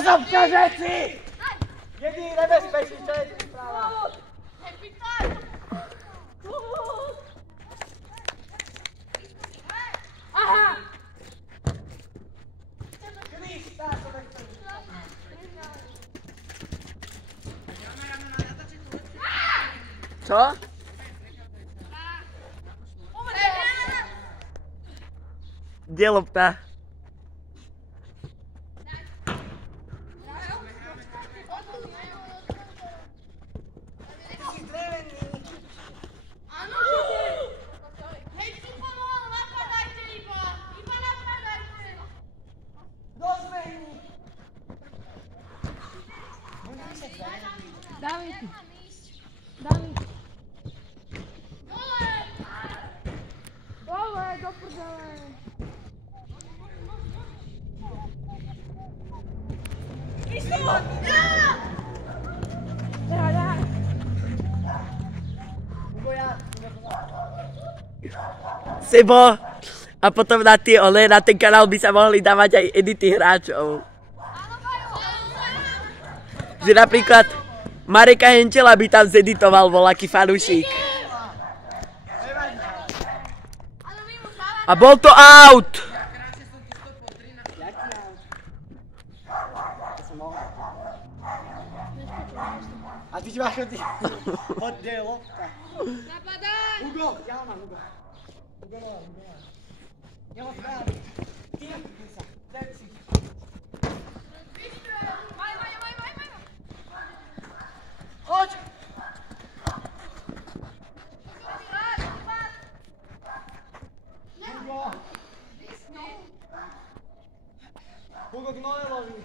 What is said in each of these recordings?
Pozor, všetci! Jediný nebezpečný, čo je tu práva. Aha! Co? Kde je lopta? David! David! Dole, do prdele! Isto! Ja! Sebo! A potom na tie na ten kanál by sa mohli dávať aj edity hráčov. Že napríklad Mareka Henčela by tam zeditoval voľaký fanúšik. A bol to out! A ty máš od tých... Poď, kde je lopta? Napadaj! Hugo! Ja ho mám, Hugo. Hugo mám. Ja ho správim. Ty, sa. Daj si. Maj! Choď! Hugo! Hugo, k Noelovi.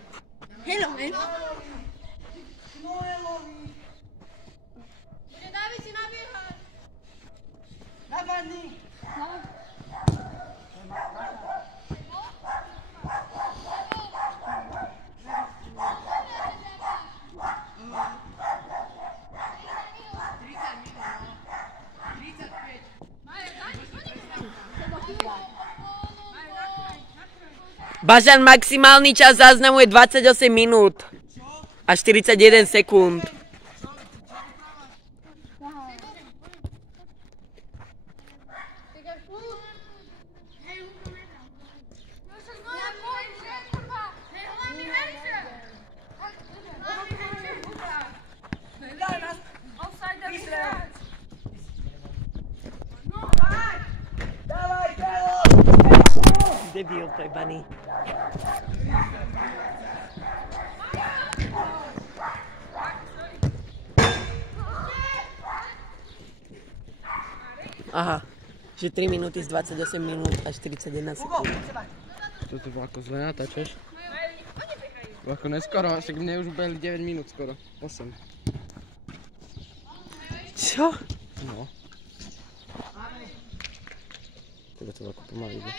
Hello, man! K Noelovi. Bude David si nabiehať! Napadni. Bažan, maximálny čas záznamu je 28 minút a 41 sekúnd. Debil, to je baný. Aha, že 3 minúty z 28 minút a 41 sekúnd. Toto ako zle natáčaš? Ako neskoro, však mne už ubehli 9 minút skoro, 8. Čo? No. Tebe to ako pomaly ide.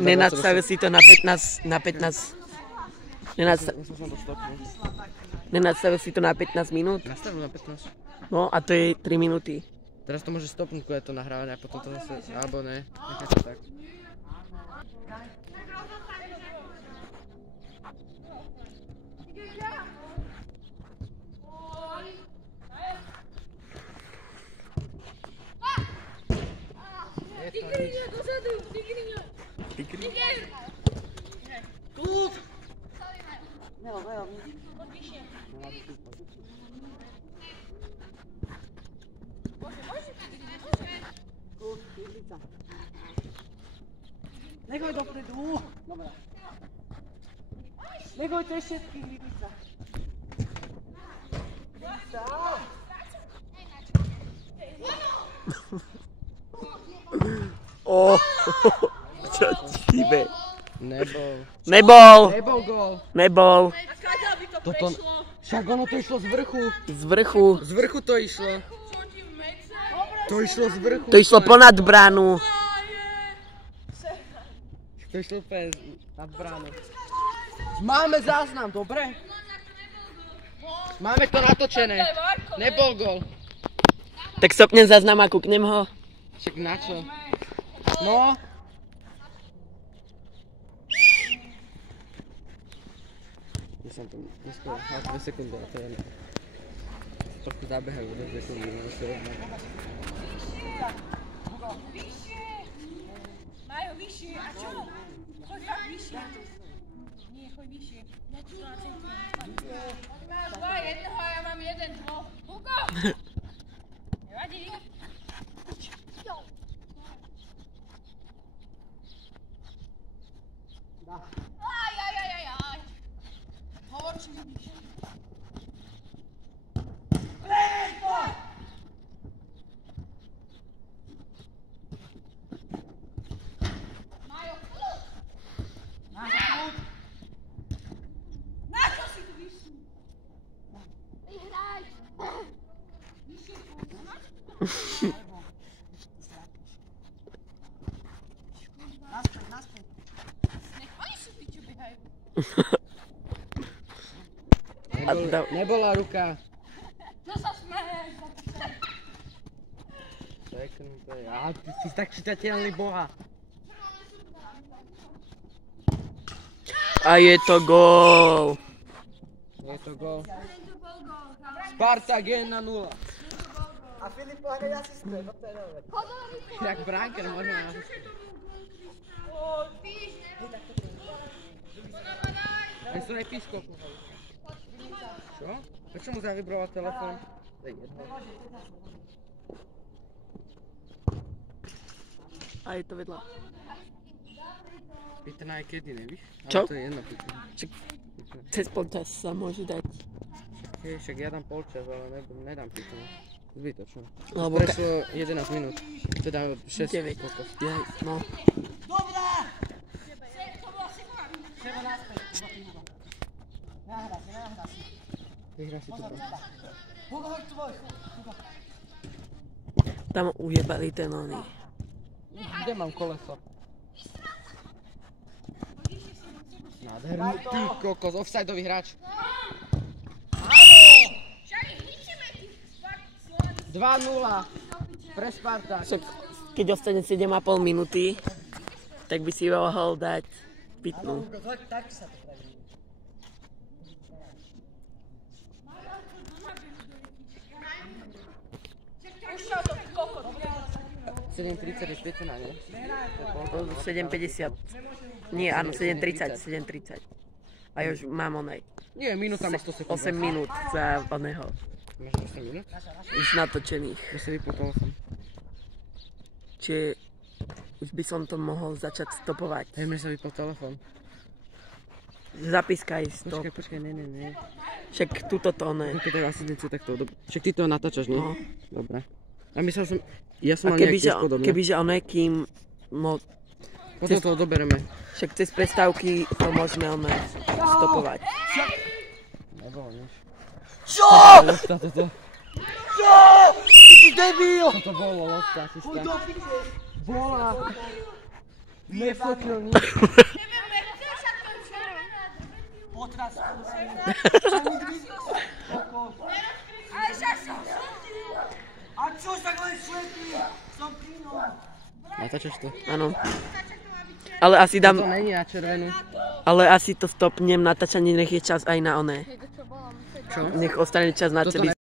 Nenadstavil si to na 15, Nenadstavil si to na 15 minút? Nastavil na 15. No a to je 3 minúty. Teraz to môže stopnúť, keď je to nahrávanie a potom to zase, alebo ne, nechaj to tak. Tigriňa, dozadu! Tigriňa! Tigriňa! Kľud! Odvyššie. Kľud, Tigrica. Nechoj dopredu. Dobre. Nechoj to ešte Tigrica. Tigrica! Čo tíbe? Nebol. Nebol! Nebol gól. Nebol. A kaďa by to Toto, prešlo? však ono to išlo z vrchu. Z vrchu. Z vrchu to išlo. To išlo z vrchu. To išlo ponad bránu. To išlo úplne nad bránu. Máme záznam, dobre? Máme to natočené. Nebol gól. Tak stopnem záznam a kúknem ho. Však na čo? No. Ja som tam neskoro, ale 2 sekundy, a to je jedno. Trochu zabehajú 2 sekundy, no to je jedno. Vyššie! Majo, vyššie. A čo? Choď tak vyššie. Nie, choď vyššie. Ja tu na centrum. Máš 2 jedného a ja mám 1 2. Hugo! Nevadí. Aj. Hovor, či vidíš. Majo, na čo si tu vyšší? Vyhraj! Vyššie poznať? Naspäť. Nech oni sú tí, čo behajú. Nebola ruka. No sa smeješ. Peknuté. Á, ty si tak čitateľný boha. A je to gól. Je to gól. Spartak 1-0. A Filip hneď asistuje, no to je dobre. Jak bránker môžeme asistiť. Aj sú aj písko. Čo? Prečo mu zavibroval telefón? To je jedno. A je to vedľa. Pýtana aj kedy, nevíš? Čo? Ale to je jedno pýtana. Cez polčas sa môže dať. Však ja dám polčas, ale nedám pýtana. Zbytočne. Lebo Prešlo 11 minút. Teda 6. 9. No. Dobrá! Seba naspäť, Hugo. Nahrá si. Vyhrá si tu. Hugo, hoď tvoj. Hugo. Tam ujebali ten oný. Kde mám koleso? Nádherný. Ty kokos, offsideový hráč. 2-0 pre Spartak. Však keď ostane 7,5 minúty, tak by si mohol dať pitnú. Hugo, hoď, tak sa to praví. Pušťal to kokot. 7.30 je Pětina, ne? 7,50. Nie, áno, 7,30. A ja už mám onej. Nie, minúta má 100 sekúnd. 8 minút za oného. Máš 8 minút? Už natočených. Ja si vypnul telefón. Čiže už by som to mohol začať stopovať. Hej, mne sa vypol telefón. Zapískaj stop. Počkaj, ne. Však tuto to ne. Keď tak asi niečo takto, však ty to natáčaš, nie? No. Dobre. A myslel som, ja som A mal nejak tiež podobne. kebyže oné, kým... Potom to odobereme. Však cez prestávky to môžeme oné stopovať. Nebolo nič. Čo? Lopta toto. Čo? Ty si debil! Toto bolo lopta, si Chuj do piče! bola. Nefotil nič. Potras. Ale však som A čo sa len slepý? Som kino. Natáčaš to? Áno. Ale asi To dám... není na červenú. Ale asi to stopnem natáčanie, nech je čas aj na oné. Čo? Nech ostane čas na Toto celý